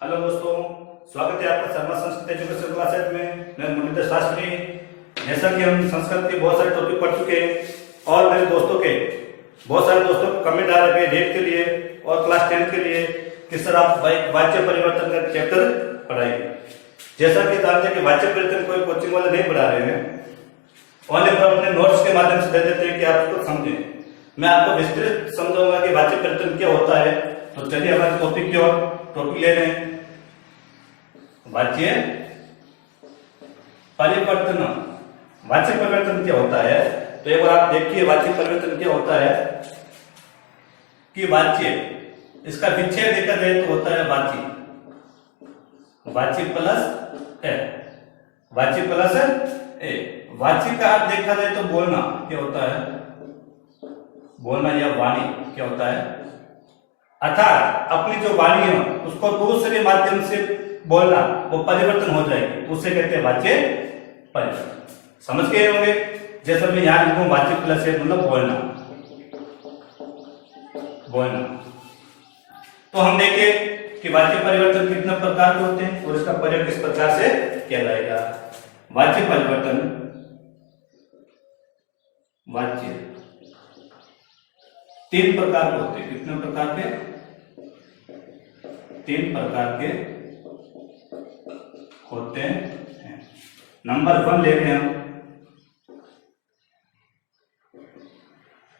Hello दोस्तों, स्वागत है आपका शर्मा संस्कृत एजुकेशन क्लासेज में। मैं मुरलीधर शास्त्री। जैसा कि हम संस्कृत के बहुत सारे टॉपिक पढ़ चुके हैं और मेरे बहुत सारे दोस्तों को कमेंट आ रहे हैं डेट के लिए और क्लास 10 के लिए किस तरह आप वाच्य परिवर्तन का चैप्टर पढ़ाएंगे। जैसा कि जानते हैं कि वाच्य परिवर्तन कोई कोचिंग वाले नहीं पढ़ा रहे हैं, ओनली पर अपने नोट्स के माध्यम से दे देते हैं कि आप उसको समझें। मैं आपको विस्तृत समझाऊंगा कि वाच्य परिवर्तन क्या होता है। तो चलिए हमारे टॉपिक की ओर टॉपिक ले लें। वाच्य परिवर्तन। वाच्य परिवर्तन क्या होता है, तो एक बार आप देखिए वाच्य परिवर्तन क्या होता है कि वाच्य, इसका विच्छेद देखा जाए तो होता है वाची, वाची प्लस ए, वाची प्लस ए। वाची का अर्थ देखा जाए तो बोलना क्या होता है, बोलना या वाणी क्या होता है, अर्थात अपनी जो वाणी है उसको दूसरे माध्यम से बोलना, वो परिवर्तन हो जाएगी, उससे कहते हैं वाच्य परिवर्तन। समझ गए होंगे। जैसे मैं यहां लिखूं वाच्य प्लस है मतलब बोलना, बोलना। तो हम देखें कि वाच्य परिवर्तन कितने प्रकार के होते हैं और इसका प्रयोग किस प्रकार से किया जाएगा। वाच्य परिवर्तन, वाच्य 3 प्रकार के होते हैं। कितने प्रकार के? 3 प्रकार के होते हैं। नंबर 1 ले रहे हैं हम,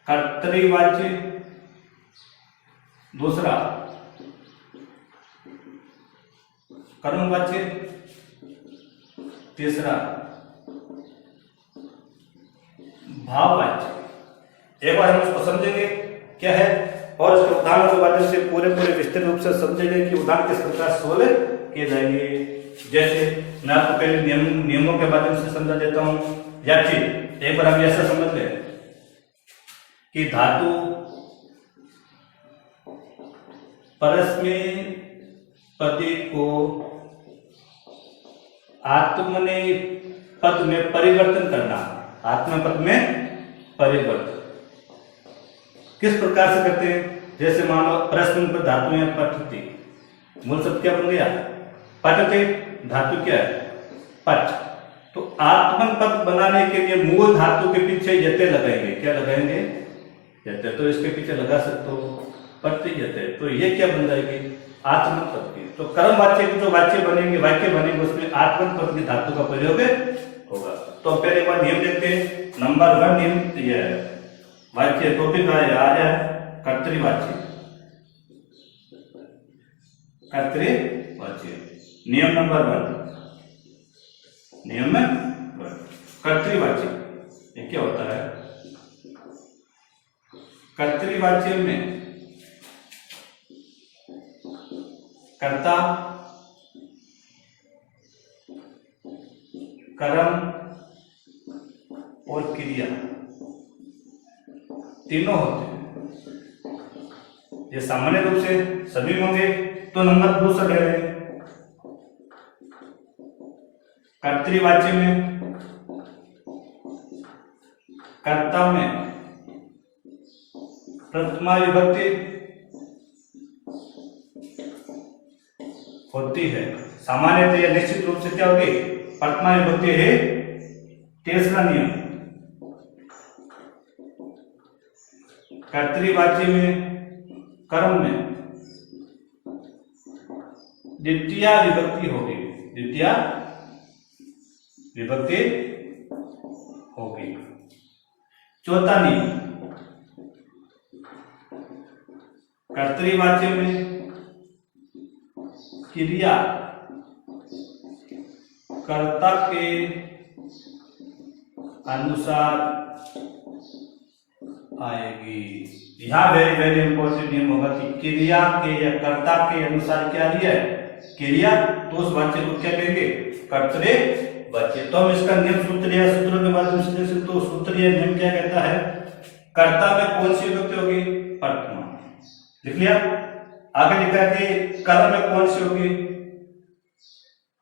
कर्तृवाच्य। दूसरा कर्मवाच्य। तीसरा भाववाच्य। एक बार हम इसको समझेंगे क्या है और इसके उदाहरण के माध्यम से पूरे विस्तृत रूप से समझेंगे कि उदाहरण किस प्रकार सोल्व किए जाएंगे। जैसे मैं आपको पहले नियमों के माध्यम से समझा देता हूं, या फिर एक बार हम ऐसा समझ लें कि धातु परस्मैपदी को आत्मनेपद में परिवर्तन करना। आत्मनेपद में परिवर्तन किस प्रकार से करते हैं? जैसे मान लो प्रश्न पर धातु है पठती, मूल शब्द क्या बन गया? पठते। धातु क्या है? पठ। तो आत्मपद बनाने के लिए मूल धातु के पीछे यते लगाएंगे। क्या लगाएंगे? यते। तो इसके पीछे लगा सकते हो पठते यते। तो ये क्या बन जाएगी? आत्मपद की। तो कर्मवाच्य के जो वाक्य बनेंगे उसमें आत्मपद की धातु का प्रयोग होगा। तो पहले एक बार नियम देखते हैं। नंबर 1 नियम यह है, वाच्य टॉपिक आ जाए कर्तृवाच्य। कर्तृवाच्य नियम नंबर 1, नियम 1 कर्तृवाच्य। ये क्या होता है? कर्तृवाच्य में कर्ता, कर्म और क्रिया तीनों होते हैं। ये सामान्य रूप से सभी होंगे। तो नंबर 2 से ले रहे हैं। कर्तृवाच्य में कर्ता में प्रथमा विभक्ति होती है। सामान्यतः यह निश्चित रूप से क्या होगी? प्रथमा विभक्ति है। तीसरा नियम, कर्तृवाच्य में कर्म में द्वितीय विभक्ति होगी। द्वितीय विभक्ति होगी। चौथा नियम, कर्तृवाच्य में क्रिया कर्ता के अनुसार आएगी। यहां वेरी इंपॉर्टेंट नियम होगा कि क्रिया के या कर्ता के अनुसार क्या लिया है? क्रिया। तो उस वाच्य को क्या कहेंगे? कर्तृवाच्य। तो हम इसका नियम सूत्रों के माध्यम से देखें तो सूत्रीय नियम क्या कहता है? कर्ता में कौन सी विभक्ति होगी? प्रथमा। लिख लिया। आगे लिखा कि कर्म में कौन सी होगी?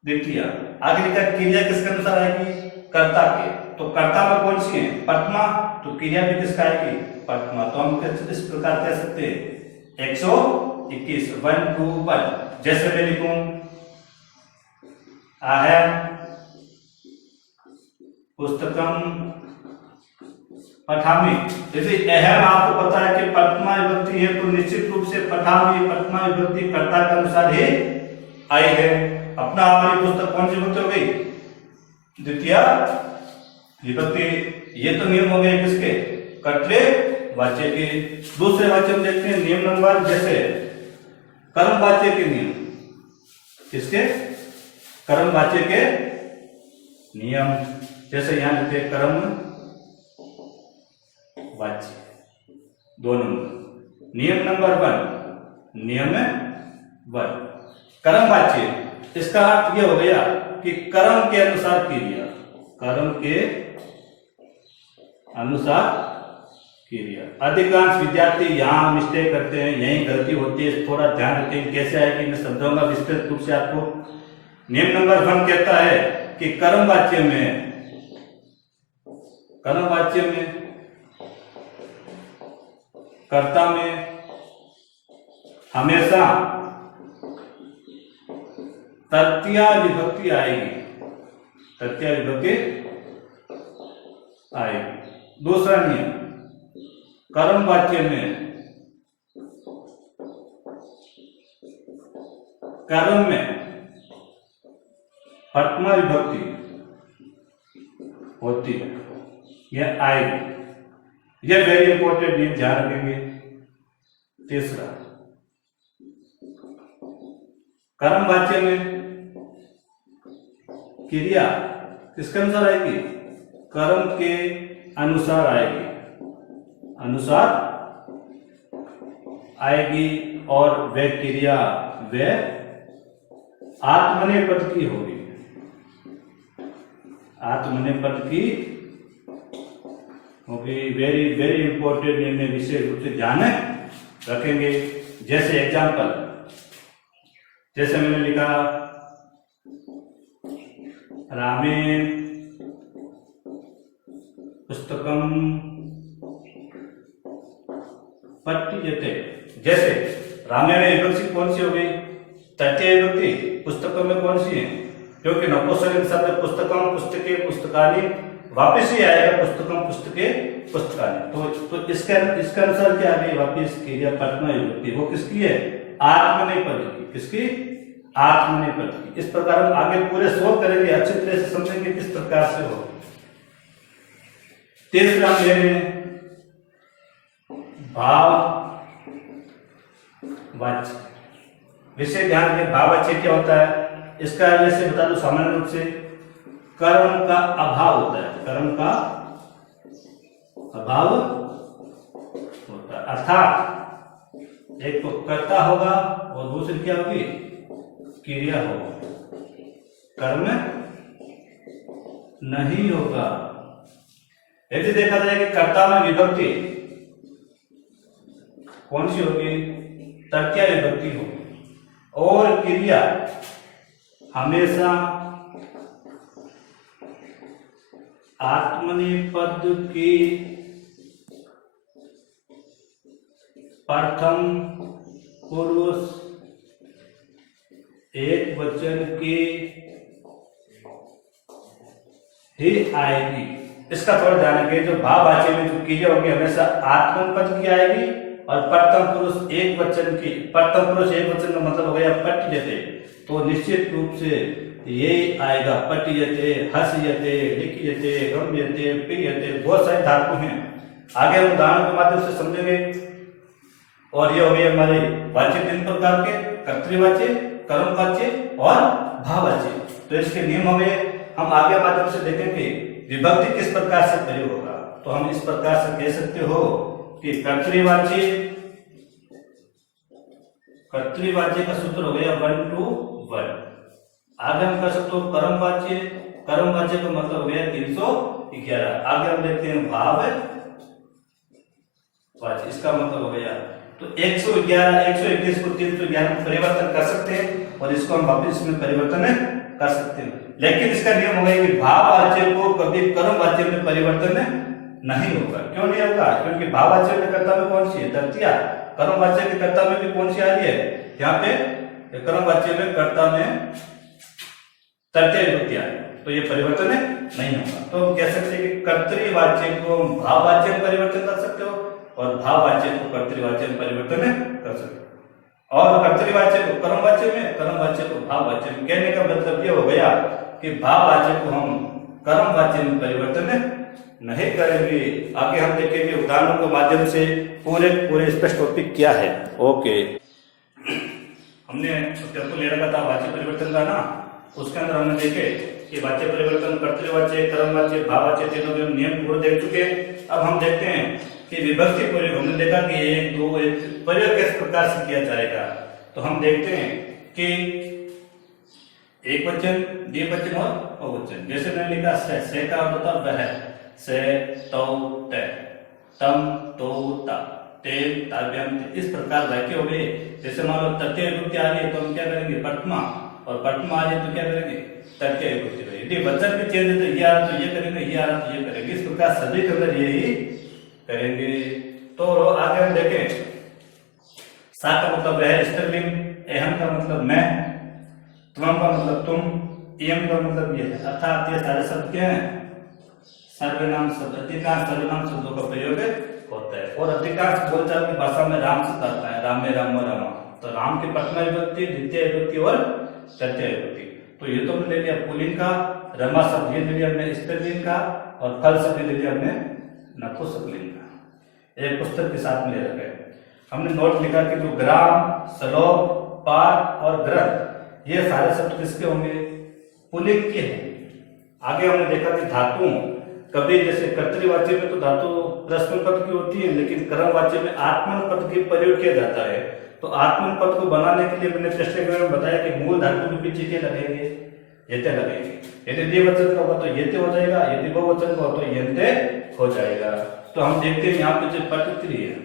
द्वितीय। आगे लिखा क्रिया किसके अनुसार आएगी? कर्ता के। तो कर्ता में कौन सी है? प्रथमा। तो क्रिया भी किसका आएगी? प्रथमा। तो हम इस प्रकार कह सकते हैं 21 1 2 1। जैसे मैं लिखूं अहम पुस्तकम पठामि। यदि अहम आपको पता है कि प्रथमा विभक्ति है तो निश्चित रूप से पठामि प्रथमा विभक्ति कर्ता के अनुसार ही आई है। अपना हमारी पुस्तक कौन सी विभक्ति हो गई? द्वितीय विभक्ति। ये तो नियम हो गए किसके? कर्तृवाच्य के। दूसरे वाच्य में देखते हैं नियम नंबर, जैसे कर्मवाच्य के नियम। किसके? कर्मवाच्य के नियम। जैसे यहां लिखते हैं कर्म वाच्य 2 नंबर। नियम नंबर 1, नियम 1 कर्मवाच्य। इसका अर्थ यह हो गया कि कर्म के अनुसार क्रिया, कर्म के अनुसार क्रिया। अधिकांश विद्यार्थी यहाँ मिस्टेक करते हैं, यही गलती होती है, थोड़ा ध्यान रखें। कैसे आएगी मैं समझाऊंगा विस्तृत रूप से आपको। नियम नंबर 1 कहता है कि कर्मवाच्य में कर्ता में हमेशा तृतीया विभक्ति आएगी, तृतीया विभक्ति आएगी। दूसरा नियम, कर्मवाच्य में कर्म में प्रथमा विभक्ति होती है, यह आएगी। यह वेरी इंपॉर्टेंट नियम ध्यान रखेंगे। तीसरा, कर्मवाच्य में क्रिया किसके अनुसार आएगी? कर्म के अनुसार आएगी, अनुसार आएगी। और वह क्रिया वह आत्मनेपद की होगी, आत्मनेपद की होगी। वेरी वेरी इंपॉर्टेंट निर्णय विशेष रूप से ध्यान रखेंगे। जैसे एग्जाम्पल, जैसे मैंने लिखा रामेण पुस्तकम पठ्यते। जैसे रामेण विभक्ति कौन सी हो गई? तृतीय विभक्ति। पुस्तकों में कौन सी है? क्योंकि नपुंसकलिंग शब्द पुस्तकम पुस्तके पुस्तकानि वापिस ही आएगा, पुस्तकम पुस्तके पुस्तकानि। तो इसके अनुसार क्या आ गई? वापिस क्रिया प्रथमा विभक्ति। वो किसकी है? आत्मनेपद की। किसकी? आत्मनेपद की। इस प्रकार हम आगे पूरे सोल्व करेंगे, अच्छी तरह से समझेंगे किस प्रकार से हो। तीसरा में भाववाच्य। विषय ध्यान दें, भाववाच्य क्या होता है? इसका जैसे बता दो सामान्य रूप से कर्म का अभाव होता है, कर्म का अभाव होता है। अर्थात एक तो कर्ता होगा और दूसरी क्या होगी? क्रिया होगी, कर्म नहीं होगा। यदि देखा जाए कि कर्ता में विभक्ति कौन सी होगी? तृतीया विभक्ति होगी। और क्रिया हमेशा आत्मनेपद की प्रथम पुरुष एक वचन की ही आएगी। इसका थोड़ा ध्यान रखिए। जो भाववाच्य में जो क्रिया होगी हमेशा आत्मनेपद की आएगी और प्रथम पुरुष एक वचन की। प्रथम पुरुष एक वचन का मतलब हो गया पठ्यते, तो निश्चित रूप से ये आएगा पठ्यते, हस्यते, लिख्यते, गम्यते, प्रियते। बहुत सारे धातु हैं, आगे हम उदाहरण के माध्यम से समझेंगे। और ये हो गए हमारे वाच्य 3 प्रकार के, कर्तृवाच्य, कर्मवाच्य और भाववाच्य। तो इसके नियम हो गए। हम आगे माध्यम से देखेंगे विभक्ति किस प्रकार से प्रयोग होगा। तो हम इस प्रकार से कह सकते हो कि कर्तृवाच्य का सूत्र हो गया 1 to 1। आगे हम कर सकते हो कर्मवाच्य, कर्मवाच्य का मतलब हो गया 311। आगे हम देखते हैं भाववाच्य, इसका मतलब हो गया तो 111, 121 को 311 में परिवर्तन कर सकते हैं और इसको हम वापस में परिवर्तन कर सकते हैं। लेकिन इसका नियम हो गया कि भाववाच्य को कभी कर्मवाच्य में परिवर्तन नहीं होगा। क्यों नहीं होगा? क्योंकि भाववाच्य में कर्ता में कौन सी है? तृतीया। कर्मवाच्य के कर्ता में भी कौन सी आ रही है यहाँ पे, कर्मवाच्य में कर्ता में तृतीय विभक्ति आ रही है, तो ये परिवर्तन नहीं होगा। तो हम कह सकते हैं कि कर्तृवाच्य को भाववाच्य में परिवर्तन कर सकते हो और भाववाच्य को कर्तृवाच्य में परिवर्तन कर सकते हो, और कर्तृवाच्य को कर्मवाच्य में, कर्मवाच्य को भाववाच्य में। कहने का मतलब ये हो गया कि भाववाच्य को हम कर्मवाच्य में परिवर्तन नहीं करेंगे। आगे हम देखेंगे उदाहरणों के माध्यम से पूरे स्पष्ट टॉपिक क्या है। ओके, हमने चैप्टर ले रखा था वाच्य परिवर्तन का ना, उसके अंदर हमने देखे कि वाच्य परिवर्तन, कर्तृवाच्य, कर्मवाच्य, भाववाच्य तीनों के नियम पूरे देख चुके। अब हम देखते हैं कि विभक्ति प्रयोग, हमने देखा कि एक दो एक प्रयोग किस प्रकार से किया जाएगा। तो हम देखते हैं कि एक वचन, द्विवचन और बहुवचन। जैसे मैंने लिखा से का अर्थ होता वह, से तो ते, तम तो ता, ते ताभ्याम ते, इस प्रकार वाक्य हो गए। जैसे मान लो तृतीय विभक्ति आ रही है तो हम क्या करेंगे पटमा, और पटमा आ जाए तो क्या करेंगे तृतीय विभक्ति करेंगे। यदि वचन भी चेंज है तो ये आ रहा तो ये करेंगे, ये आ रहा तो ये करेंगे, इस प्रकार सभी के अंदर यही करेंगे। तो आगे हम देखें, सा का मतलब वह स्त्रीलिंग, एहम का मतलब मैं, त्वम का मतलब तुम, इयम का मतलब ये है। अर्थात ये सारे शब्द क्या हैं, सर्वनाम शब्द। अधिकांश सर्वनाम शब्दों का प्रयोग होता है और अधिकांश बोलचाल की भाषा में राम शब्द आता है, रामे राम रामा। तो राम की प्रथमा विभक्ति, द्वितीय विभक्ति और तृतीय विभक्ति। तो ये तो हमने ले लिया पुल्लिंग का, रमा शब्द ये ले लिया हमने स्त्रीलिंग का, और फल शब्द ले लिया हमने नपुंसकलिंग का। एक पुस्तक के साथ में ले रखे हमने नोट लिखा कि जो ग्राम, श्लोक, पाठ और ग्रंथ, ये सारे शब्द किसके होंगे, पुल्लिंग के हैं। आगे हमने देखा कि धातु, कभी जैसे कर्तृवाच्य में तो धातु प्रश्न पद की होती है, लेकिन कर्मवाच्य में आत्मन पद की प्रयोग किया जाता है। तो आत्मन पद को बनाने के लिए मैंने पिछले में बताया कि मूल धातु के पीछे क्या लगेंगे, यते लगेंगे। यदि द्विवचन का होगा तो यते हो जाएगा, यदि बहुवचन का हो तो यन्ते हो जाएगा। तो हम देखते हैं यहाँ पे जो पट है,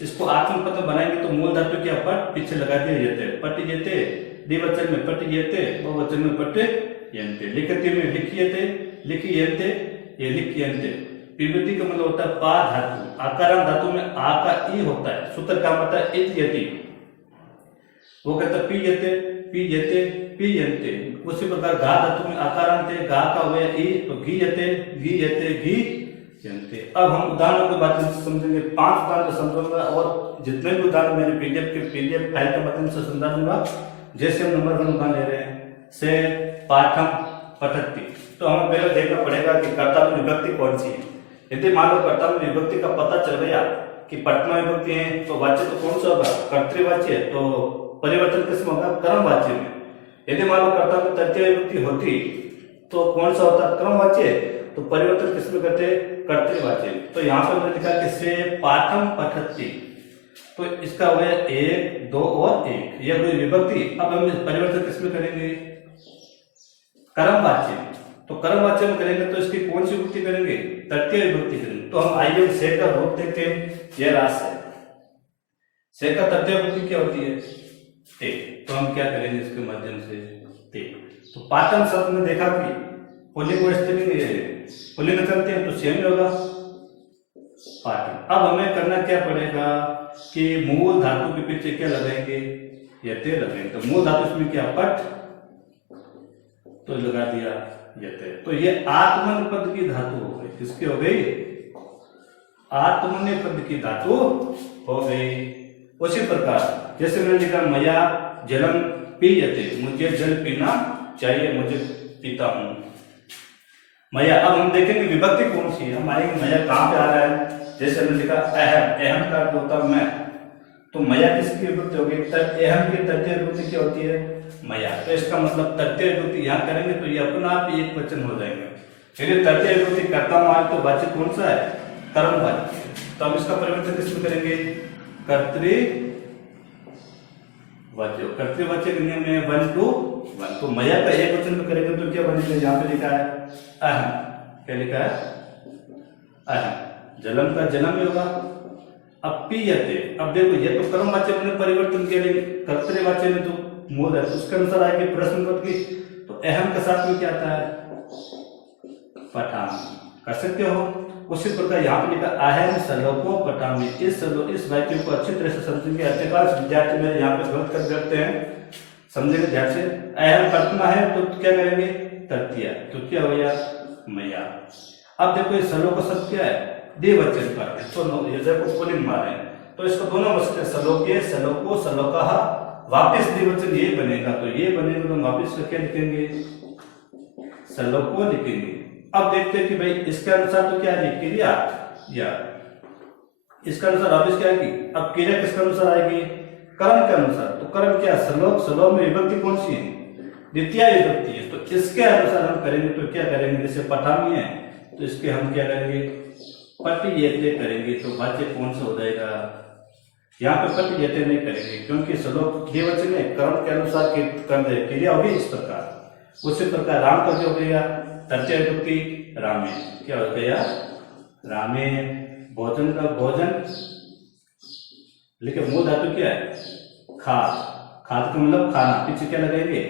इसको आत्मन पद बनाएंगे तो मूल धातु क्या पट पीछे लगा दिया यते, पट यते, द्विवचन में पट यते, बहुवचन में पट यन्ते। लिखते में लिखियते, लिखियन्ते, ये लिखियन्ते। विभूति का मतलब होता है पा धातु, आकारांत धातु में आ का ई होता है, सूत्र का होता है इत यति, वो कहता है पी यते, पी यते, पी यन्ते। उसी प्रकार गा धातु में आकारांत है, गा का हुआ ई, तो घी यते, घी यते, घी यन्ते। अब हम उदाहरणों के माध्यम से समझेंगे, 5 उदाहरण समझूंगा और जितने भी उदाहरण मैंने पीडीएफ फाइल के माध्यम से समझा दूंगा। जैसे हम नंबर 1 उदाहरण ले रहे हैं, से पाठम पठती, तो हमें पहले देखना पड़ेगा कि कर्ता में विभक्ति कौन सी है। यदि मान लो कर्ता में विभक्ति का पता चल गया कि पटमा विभक्ति है, तो वाच्य तो कौन सा होगा, कर्तृवाच्य, तो परिवर्तन किसमें होगा, कर्मवाच्य में। यदि मान लो कर्ता में तृतीय विभक्ति होती तो कौन सा होता, क्रमवाच्य, तो परिवर्तन किसमें करते, कर्तृवाच्य। तो यहाँ पर मैंने लिखा कि से पाठम पठती, तो इसका हुआ 1, 2 और 1, यह हुई विभक्ति। अब हम परिवर्तन किसमें करेंगे, कर्मवाच्य। तो कर्मवाच्य में करेंगे तो इसकी कौन सी विभक्ति करेंगे, तृतीय विभक्ति करेंगे। तो हम आइए से का रूप देखते हैं, यह रास है, से का तृतीय विभक्ति क्या होती है, ते। तो हम क्या करेंगे इसके माध्यम से, ते। तो पाठम शब्द में देखा कि पुल्लिंग और स्त्रीलिंग, पुल्लिंग करते हैं तो सेम होगा पाठम। अब हमें करना क्या पड़ेगा कि मूल धातु के पीछे क्या लगाएंगे, यते लगाएंगे। तो मूल धातु इसमें क्या, पट, तो लगा दिया यते। तो ये आत्मन पद की धातु हो गई, किसकी हो गई, आत्मने पद की धातु हो गई। उसी प्रकार जैसे मैंने लिखा मया जलम पीयते, मुझे जल पीना चाहिए, मुझे पीता हूं मया। अब हम देखेंगे विभक्ति कौन सी है, हम आएंगे मया कहां पे आ रहा है। जैसे हमने लिखा अहम, अहम का अर्थ होता मैं, तो मया किसकी विभक्ति होगी, अहम की तृतीय विभक्ति क्या होती है, मया। तो इसका मतलब तृतीय विभक्ति यहाँ करेंगे तो ये अपना आप ही एक वचन हो जाएंगे। यदि तृतीय विभक्ति कर्ता मान तो वाच्य कौन सा है, कर्मवाच्य। तो हम इसका परिवर्तन किसमें करेंगे, कर्तृवाच्य। कर्तृवाच्य के नियम में 1 to 1। तो मया का एक वचन में करेंगे तो क्या बनेगा, यहाँ पे लिखा है अहम, क्या लिखा है, अहम। जलम का जलम होगा। अब पीयते, अब देखो ये तो कर्मवाच्य में परिवर्तन किया, लेकिन कर्तृवाच्य में तो मूल है, उसके अनुसार आएगी प्रश्न पद की। तो अहम के साथ में क्या आता है, पठान, कर सकते हो। उसी प्रकार यहाँ पे लिखा अहम श्लोको पठामि। इस वाक्य को अच्छी तरह से समझेंगे। अधिकांश विद्यार्थी मेरे यहाँ पे गलत कर देते हैं, समझेंगे ध्यान से। अहम प्रथमा है तो क्या करेंगे, तृतीया, तो क्या हो गया मैया। अब देखो ये श्लोक का शब्द क्या है, द्विवचन पर है, तो ये देखो पुलिंग मारे, तो इसको दोनों वचन श्लोके, श्लोको, श्लोकः, वापिस द्विवचन ये बनेगा, तो ये बनेगा तो वापिस का क्या लिखेंगे, श्लोको लिखेंगे। अब देखते हैं कि भाई इसके अनुसार तो क्या है क्रिया, या इसके अनुसार वापिस क्या आएगी, अब क्रिया किसके अनुसार आएगी, कर्म के अनुसार। तो कर्म क्या, श्लोक, श्लोक में विभक्ति कौन सी है, द्वितीय विभक्ति है, तो इसके अनुसार हम करेंगे। तो क्या करेंगे, जैसे पठामी है तो इसके हम क्या करेंगे, पठयते करेंगे, तो वाच्य कौन सा हो जाएगा, यहाँ पे पठयते नहीं करेंगे क्योंकि श्लोक द्विवचन है, कर्म के अनुसार क्रिया होगी इस प्रकार। उसी प्रकार राम का जो हो गया तृतीय विभक्ति रामे, क्या हो गया रामे। भोजन का भोजन लेकिन मूल धातु क्या है, खाद, खाद का मतलब खाना, पीछे क्या लगाएंगे,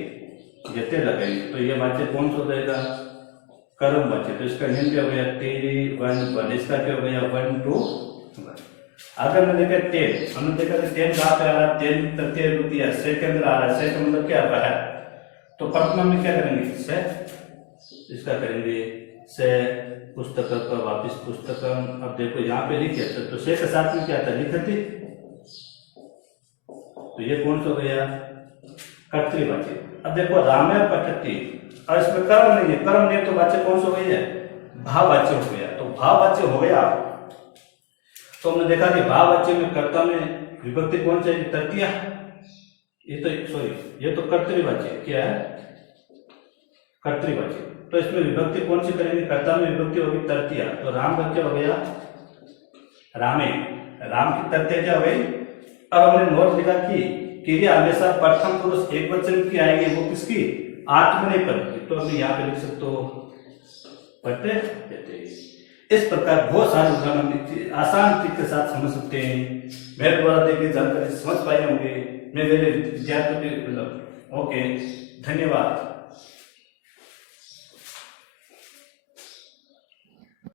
जते लगाएंगे, तो ये वाच्य कौन सा हो जाएगा, कर्म वाच्य। तो इसका नियम क्या हो गया, तेरी वन वन, इसका क्या हो गया 1 2 1। अगर मैं देखा टेन, हमने देखा था टेन कहाँ पे आ रहा है, टेन तृतीय विभक्ति है, से के अंदर आ रहा है, से का मतलब क्या आता है, तो प्रथमा में क्या करेंगे, से, इसका करेंगे से, पुस्तक पर वापिस पुस्तकम। अब देखो यहाँ पे लिखे तो से के साथ में क्या था, लिखती, तो ये कौन सा हो गया, कर्तृवाच्य। अब देखो रामे पठति, और इसमें कर्म नहीं है, कर्म नहीं तो वाच्य कौन सा हो गया, भाववाच्य हो गया। तो भाववाच्य हो गया, तो हमने देखा कि भाववाच्य में कर्ता में विभक्ति कौन सी है, तृतीया, ये तो सॉरी ये तो कर्तृवाच्य, क्या है कर्तृवाच्य। तो इसमें विभक्ति कौन सी करेंगे, कर्ता में विभक्ति होगी तृतीया, तो राम का क्या हो गया रामे, राम की तृतीया क्या हो गई। अब हमने नोट लिखा कि क्रिया हमेशा प्रथम पुरुष एक वचन की आएगी, वो किसकी, आत्मनेपद की, तो हम यहाँ पे लिख सकते हो पठयते। इस प्रकार बहुत सारे उदाहरण आसान तरीके के साथ समझ सकते हैं। मेरे द्वारा देखिए जानकारी समझ पाए होंगे, मैं मेरे विद्यार्थियों के ओके, धन्यवाद।